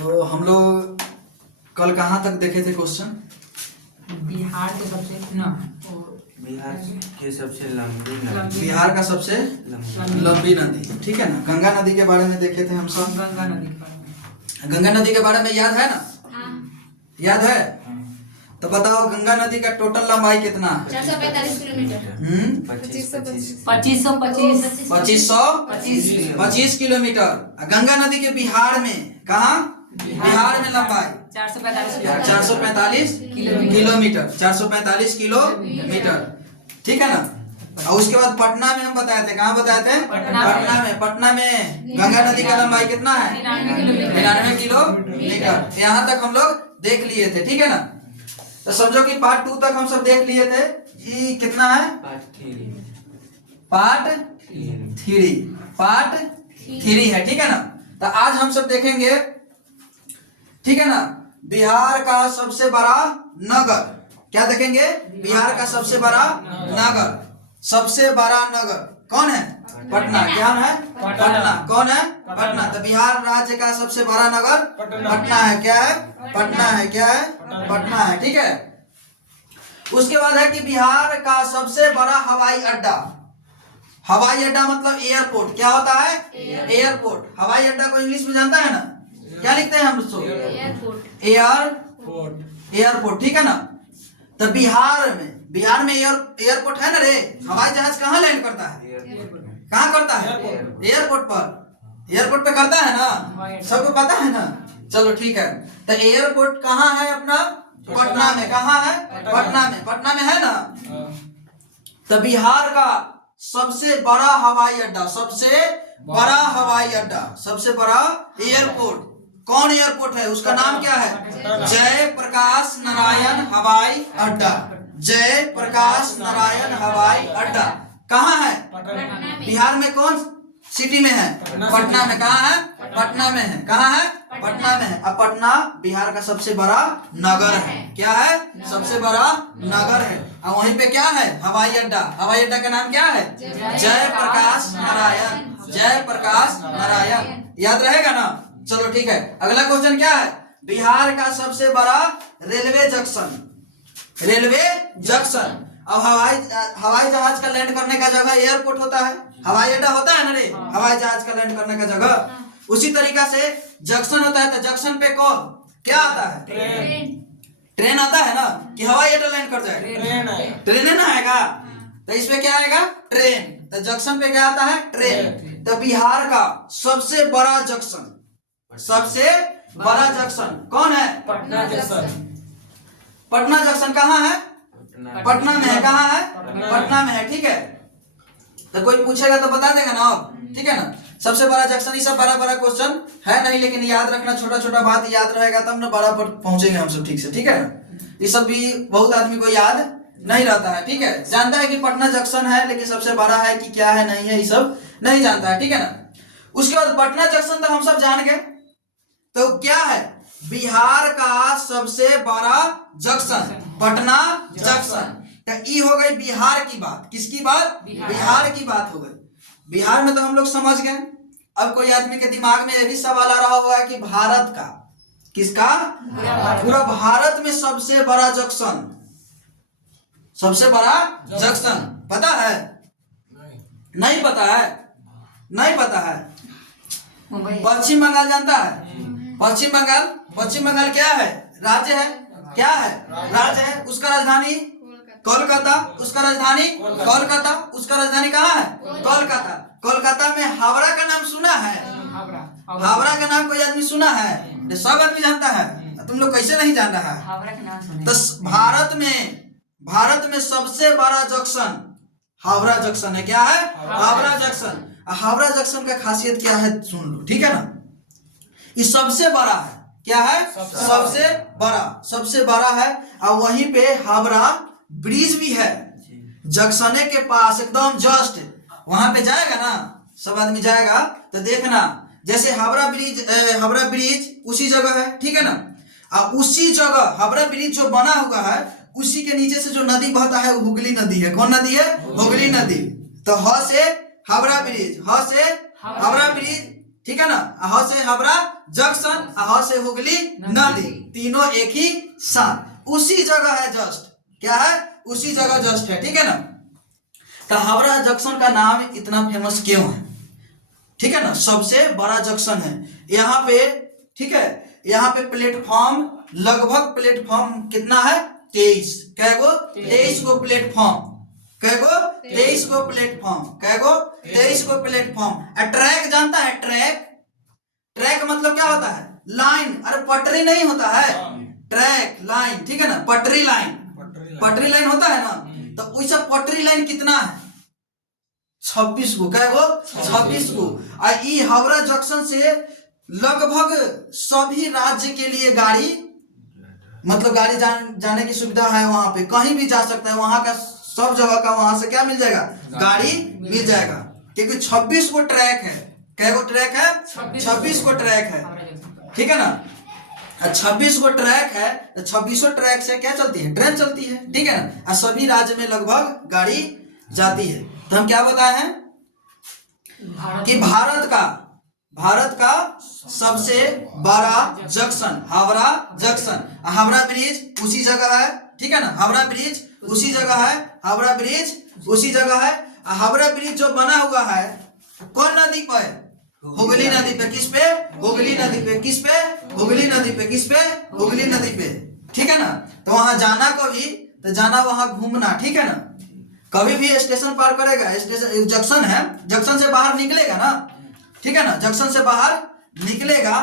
तो हम लोग कल कहाँ तक देखे थे क्वेश्चन? बिहार के सबसे बिहार के सबसे लंबी नदी। बिहार का सबसे लंबी नदी, ठीक है ना। गंगा नदी के बारे में देखे थे हम सब। गंगा नदी के बारे में। गंगा नदी के बारे में याद है ना? याद है? तो बताओ गंगा नदी का टोटल लंबाई कितना है? 445 किलोमीटर। 2525 किलोमीटर। गंगा नदी के बिहार में कहाँ? बिहार में लंबाई 445 किलोमीटर। 445 किलोमीटर, ठीक है ना। और उसके बाद पटना में हम बताए थे, कहाँ बताए थे? पटना में गंगा नदी का लंबाई कितना है? 99 किलोमीटर। यहाँ तक हम लोग देख लिए थे, ठीक है ना। तो समझो कि पार्ट 2 तक हम सब देख लिए थे। ये कितना है? पार्ट 3 है, ठीक है ना। तो आज हम सब देखेंगे, ठीक है ना, बिहार का सबसे बड़ा नगर। क्या देखेंगे? बिहार का सबसे बड़ा नगर। सबसे बड़ा नगर कौन है? पटना। क्या है? पटना। कौन है? पटना। तो बिहार राज्य का सबसे बड़ा नगर पटना है। क्या है? पटना है। क्या है? पटना है, ठीक है। उसके बाद है कि बिहार का सबसे बड़ा हवाई अड्डा। हवाई अड्डा मतलब एयरपोर्ट। क्या होता है? एयरपोर्ट। हवाई अड्डा को इंग्लिश में जानता है ना? क्या लिखते हैं हम लोग? एयरपोर्ट, ठीक है ना। तो बिहार में एयरपोर्ट है ना रे। हवाई जहाज कहाँ लैंड करता है? कहाँ करता है? एयरपोर्ट पर। एयरपोर्ट पे करता है ना, सबको पता है ना। चलो ठीक है। तो एयरपोर्ट कहाँ है अपना? पटना में। कहाँ है? पटना में है ना। तो बिहार का सबसे बड़ा हवाई अड्डा, सबसे बड़ा एयरपोर्ट कौन एयरपोर्ट है? उसका नाम क्या है? जयप्रकाश नारायण हवाई अड्डा। जयप्रकाश नारायण हवाई अड्डा कहाँ है? बिहार में कौन सिटी में है? पटना में। कहाँ है? पटना में है। कहाँ है? पटना में है। अब पटना बिहार का सबसे बड़ा नगर है। क्या है? सबसे बड़ा नगर है। और वहीं पे क्या है? हवाई अड्डा। हवाई अड्डा का नाम क्या है? जयप्रकाश नारायण। याद रहेगा ना। चलो ठीक है। अगला क्वेश्चन क्या है? बिहार का सबसे बड़ा रेलवे जंक्शन। अब हवाई जहाज का लैंड करने का जगह एयरपोर्ट होता है, हवाई अड्डा होता है ना रे। हवाई जहाज का लैंड करने का जगह उसी तरीका से जंक्शन होता है। तो जंक्शन पे कौन क्या आता है? ट्रेन आता है ना, कि हवाई अड्डा लैंड कर जाएगा? ट्रेन ना आएगा। तो इसमें क्या आएगा? ट्रेन। तो जंक्शन पे क्या आता है? ट्रेन। तो बिहार का सबसे बड़ा जंक्शन कौन है? पटना जंक्शन कहाँ है? पटना में है। कहाँ है? पटना में है, ठीक है। तो कोई पूछेगा तो बता देगा ना, ठीक है ना। सबसे बड़ा जंक्शन। ये सब बड़ा क्वेश्चन है नहीं, लेकिन याद रखना, छोटा बात याद रहेगा तब ना बड़ा पर पहुंचेंगे हम सब, ठीक से, ठीक है ना। ये सब भी बहुत आदमी को याद नहीं रहता है, ठीक है। जानता है कि पटना जंक्शन है, लेकिन सबसे बड़ा है कि क्या है नहीं है, ये सब नहीं जानता है, ठीक है ना। उसके बाद पटना जंक्शन तो हम सब जान गए। तो क्या है? बिहार का सबसे बड़ा जंक्शन पटना जंक्शन। तो ये हो गई बिहार की बात। किसकी बात? बिहार की बात हो गई। बिहार में तो हम लोग समझ गए। अब कोई आदमी के दिमाग में यह भी सवाल आ रहा होगा कि भारत का, किसका? पूरा भारत में सबसे बड़ा जंक्शन पता है? नहीं पता है। पश्चिम बंगाल जानता है? पश्चिम बंगाल क्या है? राज्य है। क्या है? राज्य है। उसका राजधानी कोलकाता। उसका राजधानी कहाँ है? कोलकाता में हावड़ा का नाम सुना है? हावड़ा का नाम कोई आदमी सुना है? सब आदमी जानता है। तुम लोग कैसे नहीं जान रहा है? तो भारत में सबसे बड़ा जंक्शन हावड़ा जंक्शन है। क्या है? हावड़ा जंक्शन। हावड़ा जंक्शन का खासियत क्या है सुन लो, ठीक है ना। ये सबसे बड़ा है। क्या है? सबसे बड़ा है। और वहीं पे हावड़ा ब्रिज भी है, जंक्शन के पास एकदम जस्ट। वहां पे जाएगा ना, सब आदमी जाएगा तो देखना, जैसे हावड़ा ब्रिज उसी जगह है, ठीक है ना। और उसी जगह हावड़ा ब्रिज जो बना हुआ है, उसी के नीचे से जो नदी बहता है वो हुगली नदी है। कौन नदी है? हुगली नदी। तो ह से हावड़ा ब्रिज, ठीक है ना। ह से हावड़ा जंक्शन, ह से हुगली नदी, तीनों एक ही साथ उसी जगह है जस्ट। क्या है? उसी जगह जस्ट है, ठीक है ना। तो हावड़ा जंक्शन का नाम इतना फेमस क्यों है? ठीक है ना, सबसे बड़ा जंक्शन है यहाँ पे, ठीक है। यहाँ पे प्लेटफॉर्म लगभग प्लेटफॉर्म कितना है? 23। कै गो? 23 गो प्लेटफॉर्म। कै गो? 23 गो प्लेटफॉर्म। कै गो? 23 गो प्लेटफॉर्म। ट्रैक जानता है? ट्रैक, ट्रैक मतलब क्या होता है? लाइन। अरे पटरी नहीं होता है, ट्रैक लाइन, ठीक है ना। पटरी लाइन, पटरी लाइन होता है ना। तो वैसा पटरी लाइन कितना है? 26 गो। कै गो? 26 गो। ई हावड़ा जंक्शन से लगभग सभी राज्य के लिए गाड़ी, मतलब गाड़ी जाने की सुविधा है। वहां पे कहीं भी जा सकता है, वहां का सब जगह का वहां से क्या मिल जाएगा? गाड़ी मिल जाएगा, क्योंकि 26 गो ट्रैक है। कै गो ट्रैक है? 26 गो ट्रैक है, ठीक है ना। 26 गो ट्रैक है, तो 26 ट्रैक से क्या चलती है? ट्रेन चलती है, ठीक है ना। और सभी राज्य में लगभग गाड़ी जाती है। तो हम क्या बताए हैं कि भारत का सबसे बड़ा junction Howrah junction. Howrah bridge उसी जगह है, ठीक है ना। हावड़ा ब्रिज उसी जगह है, हावड़ा ब्रिज उसी जगह है। हावड़ा ब्रिज जो बना हुआ है कौन नदी पर? हुगली नदी पे। किस पे? हुगली नदी पे। किस पे? हुगली नदी पे। किस पे? हुगली नदी पे, ठीक है ना। तो वहां जाना कभी, तो जाना वहां घूमना, ठीक है ना। कभी भी स्टेशन पार करेगा, स्टेशन जंक्शन है, जंक्शन से बाहर निकलेगा ना, ठीक है ना। जंक्शन से बाहर निकलेगा,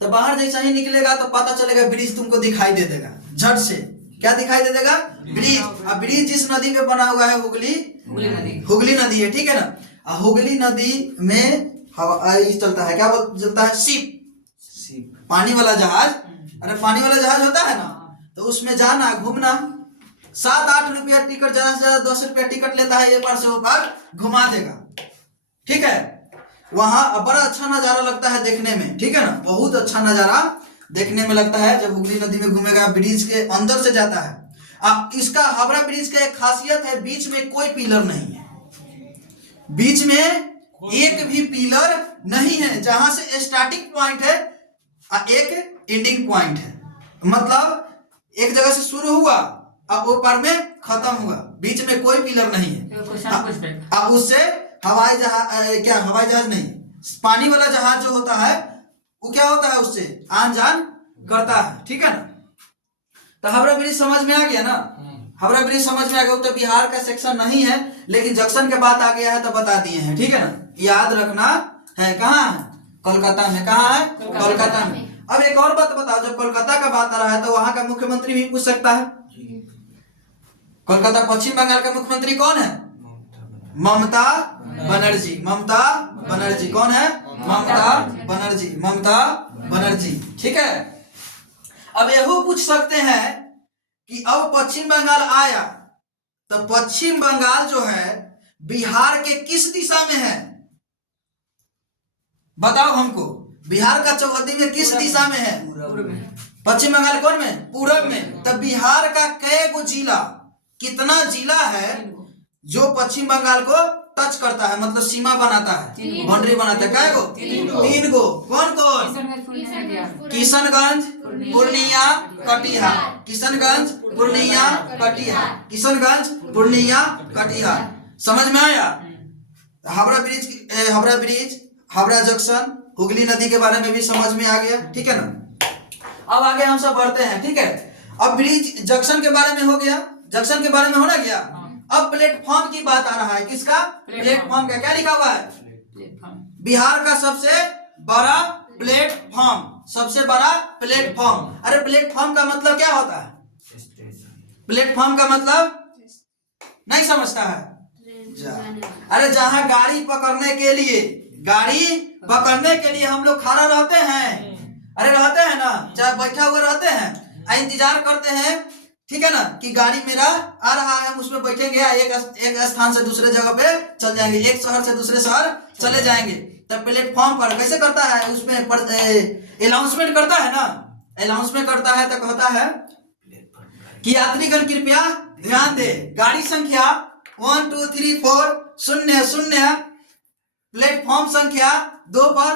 तो बाहर जैसा ही निकलेगा तो पता चलेगा ब्रिज तुमको दिखाई दे देगा झट से। क्या दिखाई दे देगा? ब्रिज। अब ब्रिज जिस नदी पे बना हुआ है हुगली नदी है, ठीक है ना। हुगली नदी में चलता है, क्या चलता है? शिप, पानी वाला जहाज। अरे पानी वाला जहाज होता है ना, तो उसमें जाना घूमना। 7-8 रुपया टिकट, ज्यादा से ज्यादा 10 रुपया टिकट लेता है, ये पार से वो पार घुमा देगा, ठीक है। वहां बड़ा अच्छा नजारा लगता है देखने में, ठीक है ना। बहुत अच्छा नजारा देखने में लगता है जब हुगली नदी में घूमेगा। ब्रिज के अंदर से जाता है। अब इसका हावड़ा ब्रिज का एक खासियत है, बीच में कोई पिलर नहीं है, बीच में एक भी पिलर नहीं है। जहां से स्टार्टिंग पॉइंट है एक एंडिंग पॉइंट है, मतलब एक जगह से शुरू हुआ अब वो पार में खत्म हुआ, बीच में कोई पिलर नहीं है। अब उससे हवाई जहाज नहीं, पानी वाला जहाज जो होता है वो क्या होता है? उससे आन जान करता है, ठीक है ना। तो हावड़ा ब्रिज समझ में आ गया ना। हावड़ा ब्रिज समझ में आ गया। तो बिहार का सेक्शन नहीं है, लेकिन जंक्शन के बात आ गया है तो बता दिए हैं, ठीक है ना। याद रखना है। कहाँ है? कोलकाता में। कहाँ है? कोलकाता में। अब एक और बात बताओ, जब कोलकाता का बात आ रहा है तो वहां का मुख्यमंत्री भी पूछ सकता है। कोलकाता पश्चिम बंगाल का मुख्यमंत्री कौन है? ममता बनर्जी। ममता बनर्जी कौन है? ममता बनर्जी। ममता बनर्जी, ठीक है। अब यह पूछ सकते हैं कि अब पश्चिम बंगाल आया तो पश्चिम बंगाल जो है बिहार के किस दिशा में है? बताओ हमको, बिहार का चौहद्दी में किस दिशा में है? पश्चिम बंगाल कौन में? पूरब में। तब बिहार का कै गो जिला, कितना जिला है जो पश्चिम बंगाल को टच करता है, मतलब सीमा बनाता है, बाउंड्री बनाता है? कै गो? 3 गो। कौन कौन? किशनगंज, पूर्णिया, कटिहार। किशनगंज, पूर्णिया, कटिहार। किशनगंज, पूर्णिया, कटिहार। समझ में आया? हावड़ा ब्रिज, हावड़ा जंक्शन, हुगली नदी के बारे में भी समझ में आ गया, ठीक है ना। अब आगे हम सब बढ़ते हैं, ठीक है। अब ब्रिज जंक्शन के बारे में हो गया, जंक्शन के बारे में होना गया। अब प्लेटफॉर्म की बात आ रहा है। किसका? प्लेटफॉर्म का। क्या लिखा हुआ है? बिहार का सबसे बड़ा प्लेटफॉर्म, सबसे बड़ा प्लेटफॉर्म। अरे प्लेटफॉर्म का मतलब क्या होता है? प्लेटफॉर्म का मतलब नहीं समझता है? अरे जहां गाड़ी पकड़ने के लिए हम लोग खड़ा रहते हैं, अरे रहते हैं ना, चाहे बैठा हुआ रहते हैं, इंतजार करते हैं, ठीक है ना, कि गाड़ी मेरा आ रहा है, हम उसमें बैठेंगे, एक स्थान से दूसरे जगह पे चल जाएंगे, एक शहर से दूसरे शहर चले जाएंगे। तब प्लेटफॉर्म पर कैसे करता है? उसमें अनाउंसमेंट करता है ना, अनाउंसमेंट करता है तो कहता है कि यात्रीगण कृपया ध्यान दे, गाड़ी संख्या 1 2 3 4 0 0, प्लेटफॉर्म संख्या 2 पर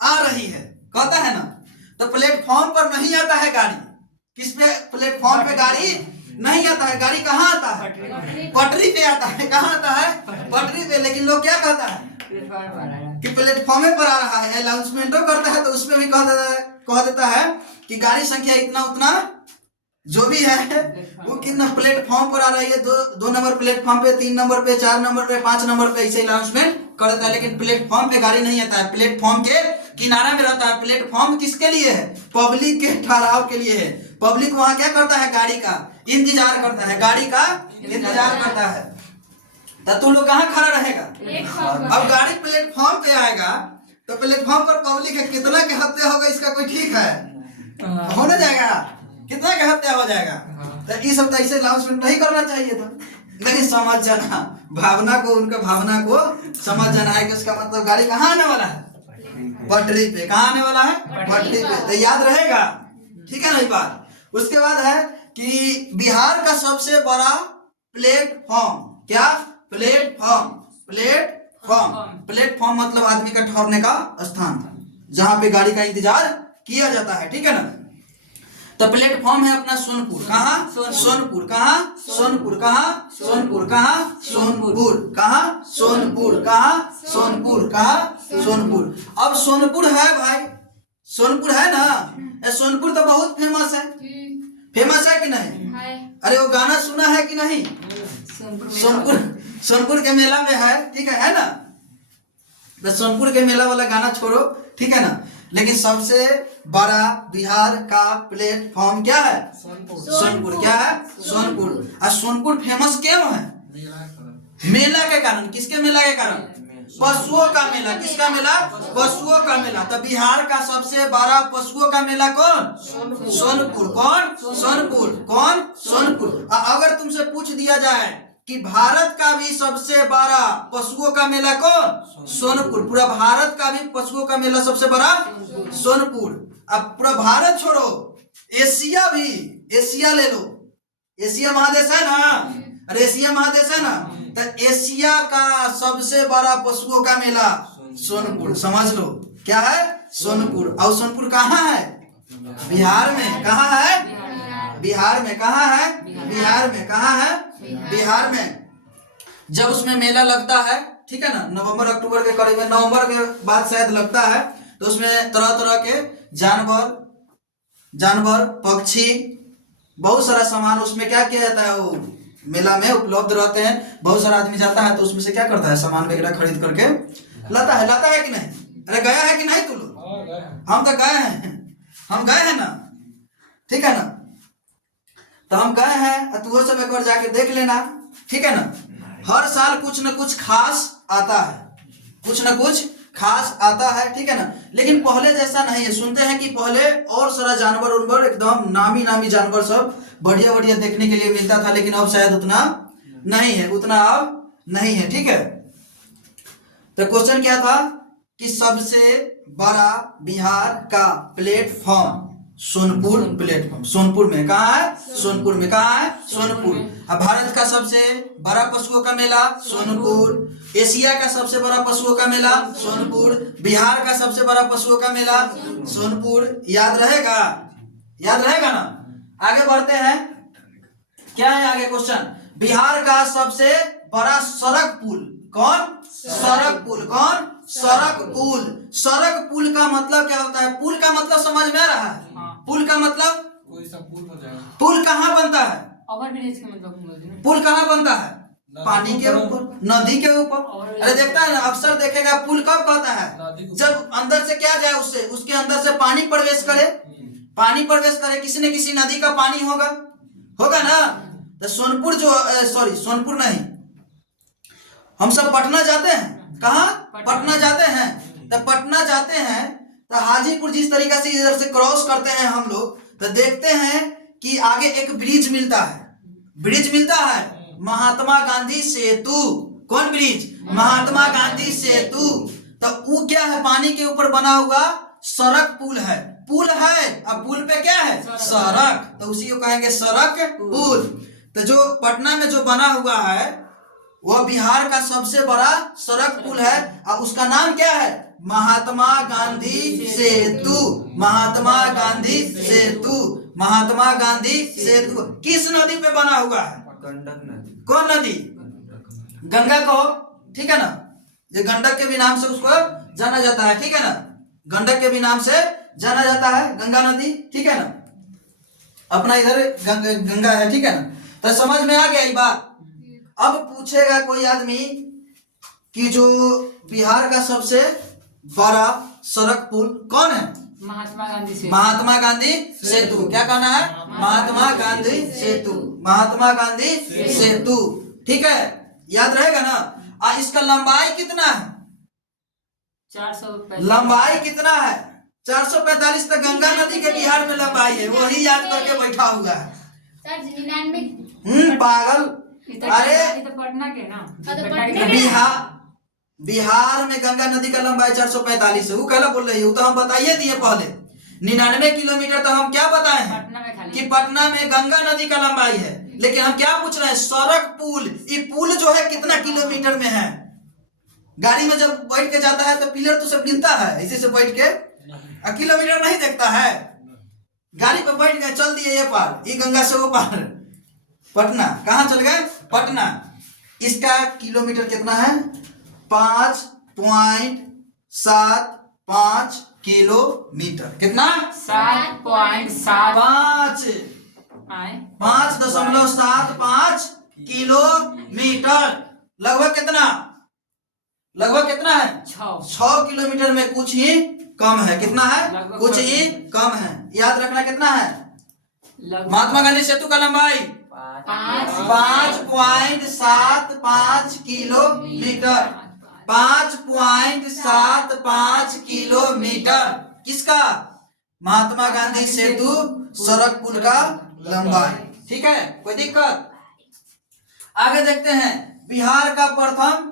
आ रही है, कहता है ना। तो प्लेटफॉर्म पर नहीं आता है गाड़ी, किस पे? प्लेटफॉर्म पे गाड़ी नहीं आता है। गाड़ी कहाँ आता है? पटरी पे आता है। कहाँ आता है? पटरी पे। लेकिन लोग क्या कहता है कि प्लेटफॉर्म पर आ रहा है। अनाउंसमेंटो करता है तो उसमें भी कह देता है कि गाड़ी संख्या इतना उतना जो भी है वो कितना प्लेटफॉर्म पर आ रही है। 2 नंबर प्लेटफॉर्म पे, 3 नंबर पे, 4 नंबर पे, 5 नंबर पे, ऐसे अनाउंसमेंट कर देता है। लेकिन प्लेटफॉर्म पे गाड़ी नहीं आता है, प्लेटफॉर्म के किनारा में रहता है। प्लेटफॉर्म किसके लिए है? पब्लिक के ठहराव के लिए है। पब्लिक वहां क्या करता है? गाड़ी का इंतजार करता है, गाड़ी का इंतजार करता है। तो तू लोग कहाँ खड़ा रहेगा? अब गाड़ी प्लेटफॉर्म पे आएगा तो प्लेटफॉर्म पर पब्लिक है, कितना के हत्या होगा इसका कोई ठीक है? हो ना जाएगा, कितना के हत्या हो जाएगा। तो ये सब तो ऐसे अनाउंसमेंट नहीं करना चाहिए था। नहीं समझ जाना भावना को, उनका भावना को समझ जाना है कि उसका मतलब गाड़ी कहाँ आने वाला है? पटरी पे। कहाँ आने वाला है? पटरी पे। तो याद रहेगा, ठीक है ना ये बात। उसके बाद है कि बिहार का सबसे बड़ा प्लेटफॉर्म, क्या? प्लेटफॉर्म। प्लेटफॉर्म, प्लेटफॉर्म मतलब आदमी का ठहरने का स्थान, जहां पे गाड़ी का इंतजार किया जाता है, ठीक है ना। तो प्लेटफॉर्म है अपना सोनपुर। कहाँ? सोनपुर। कहाँ? सोनपुर। कहाँ? सोनपुर। कहाँ? सोनपुर। कहाँ? सोनपुर। कहाँ? सोनपुर। कहाँ? सोनपुर। अब सोनपुर है भाई, सोनपुर है ना। सोनपुर तो बहुत फेमस है, फेमस है कि नहीं? अरे वो गाना सुना है कि नहीं? सोनपुर के मेला में है, ठीक है ना। तो सोनपुर के मेला वाला गाना छोड़ो, ठीक है ना। लेकिन सबसे बड़ा बिहार का प्लेटफॉर्म क्या है? सोनपुर। क्या है? सोनपुर। और सोनपुर फेमस क्यों है? मेला के कारण। किसके मेला के कारण? पशुओं का मेला। किसका मेला? पशुओं का मेला। तो बिहार का सबसे बड़ा पशुओं का मेला कौन? सोनपुर। कौन? सोनपुर। कौन? सोनपुर। अगर तुमसे पूछ दिया जाए कि भारत का भी सबसे बड़ा पशुओं का मेला कौन? सोनपुर। पूरा भारत का भी पशुओं का मेला सबसे बड़ा सोनपुर। अब पूरा भारत छोड़ो, एशिया भी, एशिया ले लो, एशिया महादेश है ना। अरे एशिया महादेश है ना, तो एशिया का सबसे बड़ा पशुओं का मेला सोनपुर। समझ लो क्या है? सोनपुर। और सोनपुर कहाँ है? बिहार में। कहाँ है? बिहार में। कहाँ है? बिहार में। कहाँ है? बिहार में। जब उसमें मेला लगता है, ठीक है ना, नवंबर अक्टूबर के करीब में, नवंबर के बाद शायद लगता है, तो उसमें तरह तरह के जानवर पक्षी, बहुत सारा सामान उसमें क्या किया जाता है, वो मेला में उपलब्ध रहते हैं। बहुत सारा आदमी जाता है तो उसमें से क्या करता है, सामान वगैरह खरीद करके लाता है कि नहीं? अरे गया है कि नहीं तू लोग? हम तो गए हैं, हम गए हैं ना, ठीक है ना। तो हम गए हैं, तू सब एक बार जाके देख लेना, ठीक है ना। हर साल कुछ न कुछ खास आता है, कुछ न कुछ खास आता है, ठीक है ना। लेकिन पहले जैसा नहीं है। सुनते हैं कि पहले और सारा जानवर उनवर एकदम नामी नामी जानवर सब बढ़िया बढ़िया देखने के लिए मिलता था, लेकिन अब शायद उतना नहीं है, उतना अब नहीं है, ठीक है। तो क्वेश्चन क्या था कि सबसे बड़ा बिहार का प्लेटफॉर्म सोनपुर प्लेटफॉर्म। सोनपुर में। कहाँ है? सोनपुर में। कहाँ है? सोनपुर। अब भारत का सबसे बड़ा पशुओं का मेला सोनपुर। एशिया का सबसे बड़ा पशुओं का मेला सोनपुर। बिहार का सबसे बड़ा पशुओं का मेला सोनपुर। याद रहेगा? याद रहेगा ना। आगे बढ़ते हैं, क्या है आगे क्वेश्चन? बिहार का सबसे बड़ा सड़क पुल कौन? सड़क पुल। कौन? सड़क पुल। सड़क पुल का मतलब क्या होता है? पुल का मतलब समझ में आ रहा है? पुल का मतलब कोई सा पुल हो जाएगा। पुल कहाँ बनता है? ओवरब्रिज का मतलब पुल कहाँ बनता है? पानी के ऊपर, नदी के ऊपर। अरे देखता है ना, अक्सर देखेगा पुल कब कहता है? जब अंदर से क्या जाए, उससे उसके अंदर से पानी प्रवेश करे, पानी प्रवेश करे, किसी न किसी नदी का पानी होगा ना। तो सोनपुर जो सॉरी सोनपुर नहीं, हम सब पटना जाते हैं। कहाँ? पटना जाते हैं। तो पटना जाते हैं तो हाजीपुर जिस तरीके से इधर से क्रॉस करते हैं हम लोग, तो देखते हैं कि आगे एक ब्रिज मिलता है। ब्रिज मिलता है महात्मा गांधी सेतु। कौन ब्रिज? महात्मा गांधी सेतु। तो वो क्या है? पानी के ऊपर बना हुआ सड़क पुल है। पुल है, अब पुल पे क्या है? सड़क। तो उसी को कहेंगे सड़क पुल। तो जो पटना में जो बना हुआ है वह बिहार का सबसे बड़ा सड़क पुल है और उसका नाम क्या है? महात्मा गांधी सेतु। महात्मा गांधी सेतु। महात्मा गांधी सेतु किस नदी पे बना हुआ है? गंडक नदी। कौन नदी? गंगा को, ठीक है ना, ये गंडक के भी नाम से उसको जाना जाता है, ठीक है ना, गंडक के भी नाम से जाना जाता है गंगा नदी, ठीक है ना, अपना इधर गंगा है, ठीक है ना। तो समझ में आ गया ये बात। अब पूछेगा कोई आदमी कि जो बिहार का सबसे बड़ा सड़क पुल कौन है? महात्मा गांधी सेतु। महात्मा गांधी सेतु। क्या कहना है? महात्मा गांधी सेतु। महात्मा गांधी सेतु, ठीक है, याद रहेगा ना। इसका लंबाई कितना है? 445। लंबाई कितना है? 445 तक गंगा नदी के बिहार में लंबाई है, वही याद करके बैठा हुआ है। पागल। अरे तो पटना के ना, बिहार में गंगा नदी का लंबाई 445 है, वो कहला बोल रही है, वो तो हम बताइए दिए पहले। 99 किलोमीटर तो हम क्या बताए हैं पटना में खाली कि पटना में गंगा नदी का लंबाई है, लेकिन हम क्या पूछ रहे हैं? सड़क पुल। ये पुल जो है कितना किलोमीटर में है? गाड़ी में जब बैठ के जाता है तो पिलर तो सब गिनता है इसी से बैठ के, किलोमीटर नहीं देखता है। गाड़ी पर बैठ गए, चल दिए ये पार, ये गंगा से वो पार, पटना। कहाँ चल गए? पटना। इसका किलोमीटर कितना है? 5.75 किलोमीटर। कितना? 7.7 5.75 किलोमीटर। लगभग कितना? लगभग कितना है? 6 किलोमीटर में कुछ ही कम है। कितना है? कुछ ही कम है। याद रखना कितना है? महात्मा गांधी सेतु का लंबाई 5.75 किलोमीटर। 5.75 किलोमीटर किसका? महात्मा गांधी सेतु सड़क पुल का लंबाई, ठीक है, कोई दिक्कत? आगे देखते हैं। बिहार का प्रथम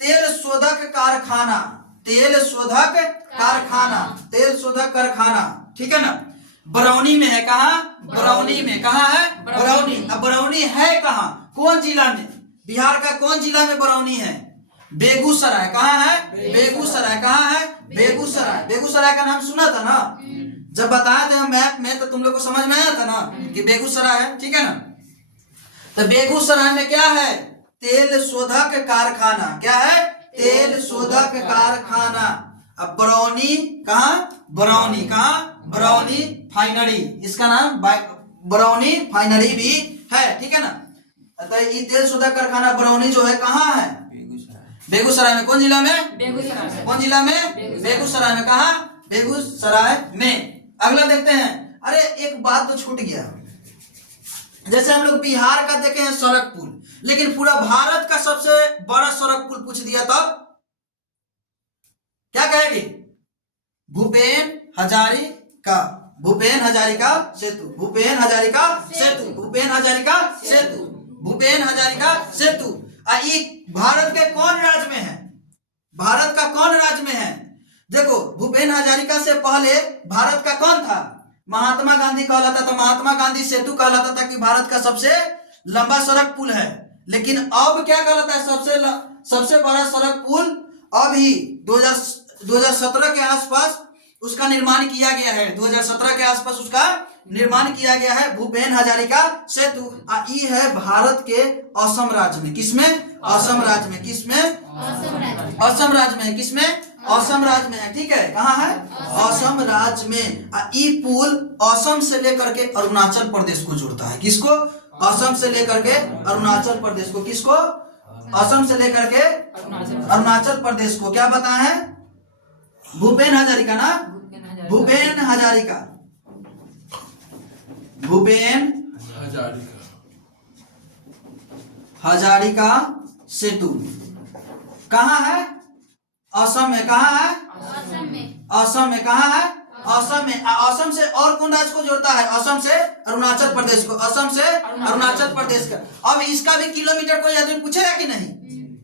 तेल शोधक कारखाना, तेल शोधक कारखाना, तेल शोधक कारखाना, ठीक है ना, बरौनी में है। कहाँ? बरौनी में। कहाँ है? बरौनी। अब बरौनी है कहाँ? कौन जिला में? बिहार का कौन जिला में बरौनी है? बेगूसराय। कहाँ है? बेगूसराय। कहाँ है? बेगूसराय। बेगूसराय का नाम सुना था ना, जब बताया था मैप में तो तुम लोग को समझ में आया था ना कि बेगूसराय है, ठीक है ना। तो बेगूसराय में क्या है? तेल शोधक कारखाना। क्या है? तेल शोधक कारखाना। अब बरौनी कहाँ? बरौनी। कहाँ? बरौनी फाइनरी, इसका नाम बरौनी फाइनरी भी है, ठीक है ना। तो ये तेल शोधक कारखाना बरौनी जो है कहाँ है? बेगूसराय में। कौन जिला में? बेगूसराय। कौन जिला में? बेगूसराय में। कहाँ? बेगूसराय में। अगला देखते हैं। अरे एक बात तो छूट गया, जैसे हम लोग बिहार का देखे हैं सड़क पुल, लेकिन पूरा भारत का सबसे बड़ा सड़क पुल पूछ दिया तब क्या कहेगी? भूपेन हजारिका। भूपेन हजारिका सेतु। भूपेन हजारिका सेतु। भूपेन हजारिका सेतु। भूपेन हजारिका सेतु। ये भारत के कौन राज्य में है? भारत का कौन राज्य में है? देखो, भूपेन हजारिका से पहले भारत का कौन था? महात्मा गांधी कहलाता था। महात्मा गांधी सेतु कहलाता था कि भारत का सबसे लंबा सड़क पुल है। लेकिन अब क्या कहलाता है? सबसे बड़ा सड़क पुल अभी 2017 के आसपास उसका निर्माण किया गया है। 2017 के आसपास उसका निर्माण किया गया है, भूपेन हजारिका सेतु। ये है भारत के असम राज्य में। किसमें? असम राज्य में। किसमें? असम राज्य में है। किसमें? असम राज्य में है, ठीक है। कहाँ है? असम राज्य में। ये पुल असम से लेकर के अरुणाचल प्रदेश को जोड़ता है। किसको? असम से लेकर के अरुणाचल प्रदेश को। किसको? असम से लेकर के अरुणाचल प्रदेश को। क्या बताए हैं? भूपेन हजारिका ना, भूपेन हजारिका। भूपेन हजारिका सेतु कहाँ है? असम में। कहाँ है? असम में। कहाँ है? असम में। असम से और कौन राज्य को जोड़ता है? असम से अरुणाचल प्रदेश को। असम से अरुणाचल प्रदेश का। अब इसका भी किलोमीटर कोई आदमी पूछेगा कि नहीं?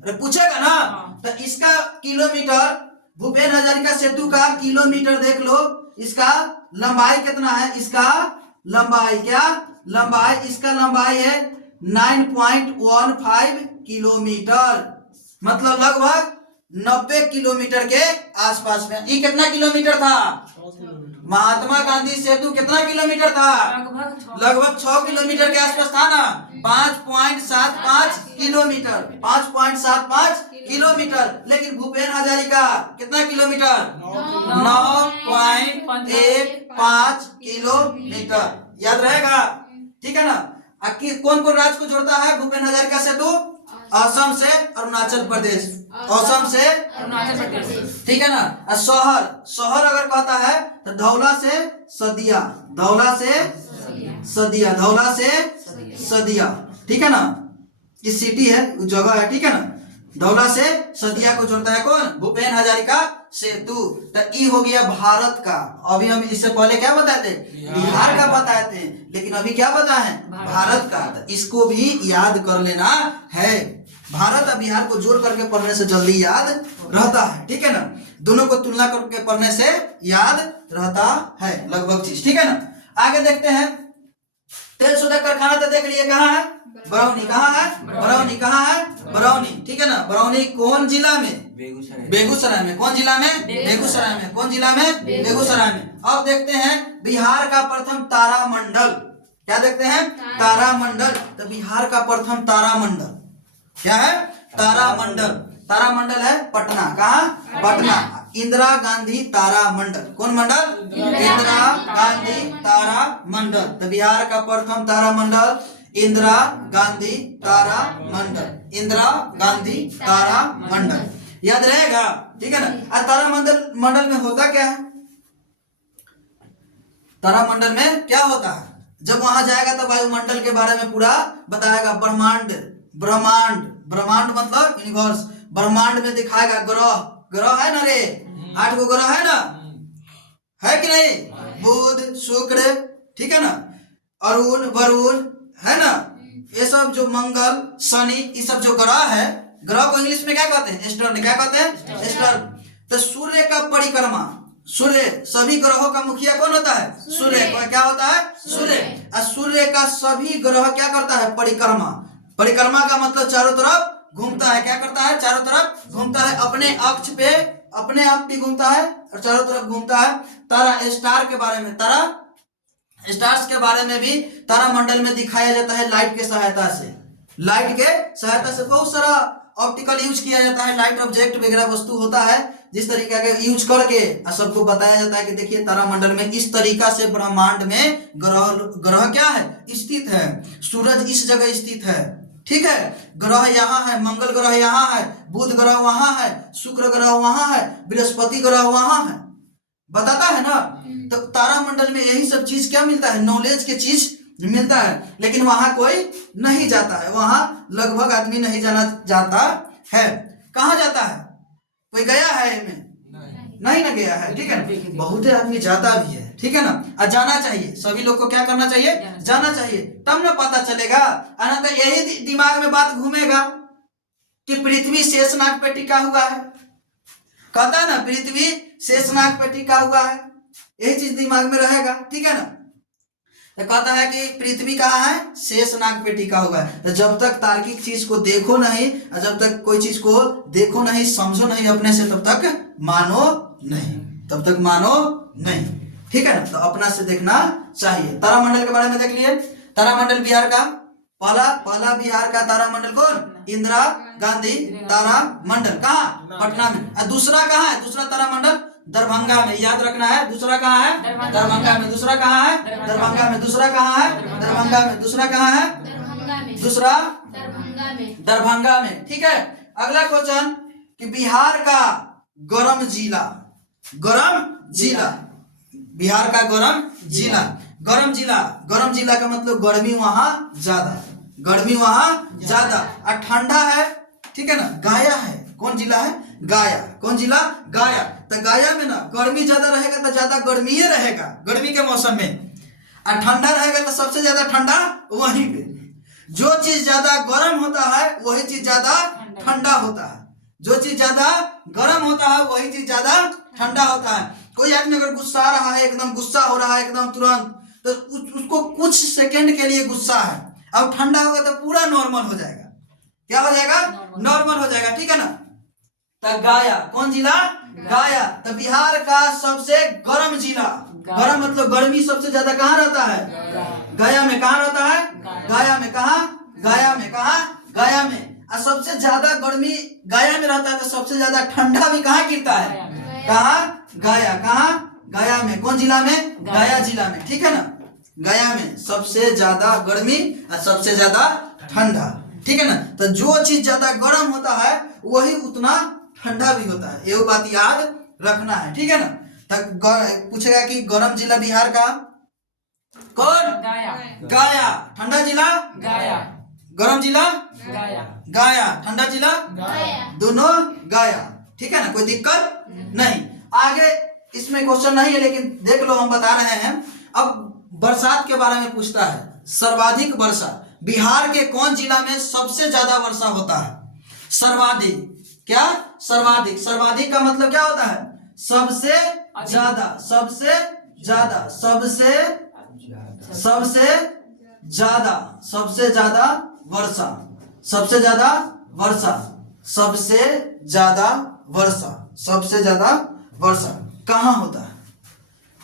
अरे पूछेगा ना। तो इसका किलोमीटर, भूपेन हजारिका सेतु का किलोमीटर देख लो। इसका लंबाई कितना है? इसका लंबाई क्या? लंबाई, इसका लंबाई है 9.15 किलोमीटर, मतलब लगभग 90 किलोमीटर के आसपास में। ये कितना किलोमीटर था? महात्मा गांधी सेतु कितना किलोमीटर था? लगभग 6 किलोमीटर के आसपास था ना। 5.75 किलोमीटर, 5.75 किलोमीटर। लेकिन भूपेन हजारिका कितना किलोमीटर? 9.15 किलोमीटर। याद रहेगा, ठीक है ना। कौन कौन राज्य को जोड़ता है भूपेन हजारिका सेतु? असम से अरुणाचल प्रदेश, असम से अरुणाचल प्रदेश, ठीक है ना। शहर, शहर अगर कहता है तो धौला से सदिया, धौला से सदिया, धौला से सदिया, ठीक है ना। ये सिटी है, जगह है, ठीक है ना। धौला से सदिया को जोड़ता है कौन? भूपेन हजारिका सेतु। तो ई हो गया भारत का। अभी हम इससे पहले क्या बताए थे? बिहार का बताए थे, लेकिन अभी क्या बताए हैं? भारत का। तो इसको भी याद कर लेना है। भारत और बिहार को जोड़ करके पढ़ने से जल्दी याद रहता है, ठीक है ना। दोनों को तुलना करके पढ़ने से याद रहता है लगभग चीज, ठीक है ना। आगे देखते हैं। तेल शोधक कारखाना तो देख लिए, कहाँ है? बरौनी। कहाँ है? बरौनी। कहाँ है? बरौनी, ठीक है ना। बरौनी कौन जिला में? बेगूसराय में। कौन जिला में? बेगूसराय में। कौन जिला में? बेगूसराय में। अब देखते हैं बिहार का प्रथम तारामंडल। क्या देखते हैं? तारामंडल। तो बिहार का प्रथम तारामंडल क्या है? तारामंडल। तारामंडल है पटना। कहाँ? पटना। इंदिरा गांधी तारामंडल। कौन मंडल? इंदिरा गांधी तारामंडल। तो बिहार का प्रथम तारामंडल इंदिरा गांधी तारामंडल, इंदिरा गांधी तारामंडल। याद रहेगा, ठीक है ना। आज तारामंडल मंडल में होता क्या है? तारामंडल में क्या होता है? जब वहां जाएगा तो वायुमंडल के बारे में पूरा बताएगा। ब्रह्मांड, ब्रह्मांड, ब्रह्मांड मतलब यूनिवर्स। ब्रह्मांड में दिखाएगा ग्रह, ग्रह है ना रे, 8 गो ग्रह है ना, है कि नहीं? बुध, शुक्र, ठीक है ना, अरुण, वरुण, है ना। ये सब जो मंगल, शनि, ये सब जो ग्रह है, ग्रह को इंग्लिश में क्या कहते हैं? स्टार। क्या कहते हैं? स्टार। तो सूर्य का परिक्रमा, सूर्य, सभी ग्रहों का मुखिया कौन होता है? सूर्य। क्या होता है? सूर्य। और सूर्य का सभी ग्रह क्या करता है? परिक्रमा। परिक्रमा का मतलब चारों तरफ घूमता है। क्या करता है? चारों तरफ घूमता है। अपने अक्ष पे अपने आप भी घूमता है और चारों तरफ घूमता है। तारा, स्टार के बारे में, तारा स्टार्स के बारे में भी तारामंडल में दिखाया जाता है लाइट के सहायता से। लाइट के सहायता से बहुत सारा ऑप्टिकल यूज किया जाता है। लाइट ऑब्जेक्ट वगैरह वस्तु होता है, जिस तरीके का यूज करके सबको बताया जाता है कि देखिए तारामंडल में इस तरीका से ब्रह्मांड में ग्रह, ग्रह क्या है? स्थित है। सूरज इस जगह स्थित है, ठीक है। ग्रह यहाँ है, मंगल ग्रह यहाँ है, बुध ग्रह वहां है, शुक्र ग्रह वहां है, बृहस्पति ग्रह वहां है। बताता है ना। तो तारामंडल में यही सब चीज क्या मिलता है? नॉलेज के चीज मिलता है। लेकिन वहां कोई नहीं जाता है, वहां लगभग आदमी नहीं जाना जाता है। कहाँ जाता है? कोई गया है इनमें? नहीं ना गया है, ठीक है ना। बहुत आदमी जाता भी है, ठीक है ना। और जाना चाहिए, सभी लोग को क्या करना चाहिए? जाना चाहिए, तब ना पता चलेगा। तो यही दिमाग में बात घूमेगा कि पृथ्वी शेषनाग पे टिका हुआ है। कहता है ना पृथ्वी शेषनाग पे टिका हुआ है, यही चीज दिमाग में रहेगा, ठीक है ना। तो कहता है कि पृथ्वी कहाँ है? शेषनाग पे टिका हुआ है। तो जब तक तार्किक चीज को देखो नहीं, और जब तक कोई चीज को देखो नहीं, समझो नहीं अपने से, तब तक मानो नहीं, तब तक मानो नहीं, ठीक है ना। तो अपना से देखना चाहिए। तारामंडल के बारे में देख लिए। तारामंडल बिहार का पहला बिहार का तारामंडल कौन? इंदिरा गांधी तारामंडल। कहाँ? पटना में। और दूसरा कहाँ है? दूसरा तारामंडल दरभंगा में। याद रखना है। दूसरा कहाँ है? दरभंगा में। दूसरा कहाँ है? दरभंगा में। दूसरा कहाँ है? दरभंगा में। दूसरा कहाँ है? दूसरा दरभंगा में, ठीक है। अगला क्वेश्चन कि बिहार का गरम जिला, गरम जिला, बिहार का गरम जिला, गरम जिला, गरम जिला का मतलब गर्मी वहां ज्यादा, गर्मी वहां ज्यादा और ठंडा है, ठीक है ना। गाया है। कौन जिला है? गाया। कौन जिला? गाया। तो गाया में ना गर्मी ज्यादा रहेगा तो ज्यादा गर्मी ही रहेगा गर्मी के मौसम में, और ठंडा रहेगा तो सबसे ज्यादा ठंडा वहीं पे। जो चीज ज्यादा गर्म होता है वही चीज ज्यादा ठंडा होता है। जो चीज ज्यादा गर्म होता है वही चीज ज्यादा ठंडा होता है। कोई आदमी अगर गुस्सा आ रहा है, एकदम गुस्सा हो रहा है एकदम तुरंत, तो उसको कुछ सेकंड के लिए गुस्सा है, अब ठंडा होगा तो पूरा नॉर्मल हो जाएगा, क्या हो जाएगा? नॉर्मल हो जाएगा, ठीक है ना। तो गया कौन जिला? गया। तो बिहार का सबसे गर्म जिला, गर्म मतलब गर्मी सबसे ज्यादा कहाँ रहता है? गया में। कहाँ रहता है? गया में। कहाँ? गया में। कहाँ? गया में। और सबसे ज्यादा गर्मी गया में रहता है, तो सबसे ज्यादा ठंडा भी कहाँ गिरता है? कहाँ? गया। कहाँ? गया में। कौन जिला में? गया जिला में, ठीक है ना। गया में सबसे ज्यादा गर्मी और सबसे ज्यादा ठंडा, ठीक है ना। तो जो चीज ज्यादा गर्म होता है वही उतना ठंडा भी होता है, ये बात याद रखना है, ठीक है ना। तो पूछेगा कि गर्म जिला बिहार का कौन? गया। गया। ठंडा जिला? गया। गर्म जिला? गया। गया। ठंडा जिला? गया। दोनों गया, ठीक है ना, कोई दिक्कत नहीं। आगे इसमें क्वेश्चन नहीं है, लेकिन देख लो हम बता रहे हैं। अब बरसात के बारे में पूछता है, सर्वाधिक वर्षा बिहार के कौन जिला में सबसे ज्यादा वर्षा होता है? सर्वाधिक, क्या? सर्वाधिक। सर्वाधिक का मतलब क्या होता है? सबसे ज्यादा, सबसे ज्यादा, सबसे ज्यादा, सबसे ज्यादा वर्षा, सबसे ज्यादा वर्षा, सबसे ज्यादा वर्षा, सबसे ज्यादा वर्षा कहाँ होता है?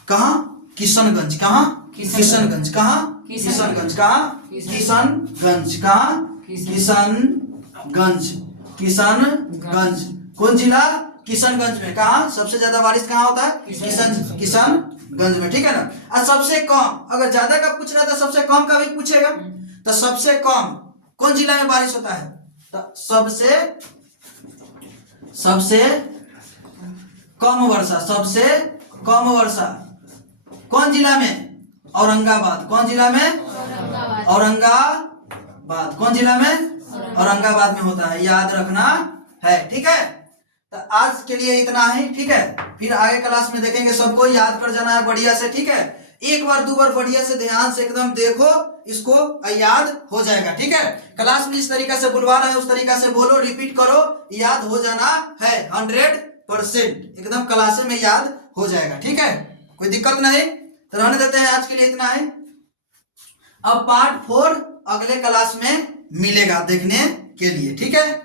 कहाँ? किशनगंज। कहाँ? किशनगंज। कहाँ? किशनगंज। कहाँ? किशनगंज। कहाँ? किशनगंज। किशनगंज कौन जिला? किशनगंज में। कहाँ सबसे ज्यादा बारिश कहाँ होता है? किशनगंज में, ठीक है ना। और सबसे कम, अगर ज्यादा का पूछ रहा था सबसे कम का भी पूछेगा, तो सबसे कम कौन जिला में बारिश होता है? तो सबसे कम वर्षा, सबसे कम वर्षा कौन जिला में? औरंगाबाद। कौन जिला में? औरंगाबाद। कौन जिला में? औरंगाबाद में होता है, याद रखना है, ठीक है। तो आज के लिए इतना ही, ठीक है। फिर आगे क्लास में देखेंगे, सबको याद कर जाना है बढ़िया से, ठीक है। एक बार दो बार बढ़िया से ध्यान से एकदम देखो, इसको याद हो जाएगा, ठीक है। क्लास में इस तरीका से बुलवा रहे हैं, उस तरीका से बोलो, रिपीट करो, याद हो जाना है 100%, एकदम क्लास में याद हो जाएगा, ठीक है। कोई दिक्कत नहीं, तो रहने देते हैं, आज के लिए इतना है। अब पार्ट 4 अगले क्लास में मिलेगा देखने के लिए, ठीक है।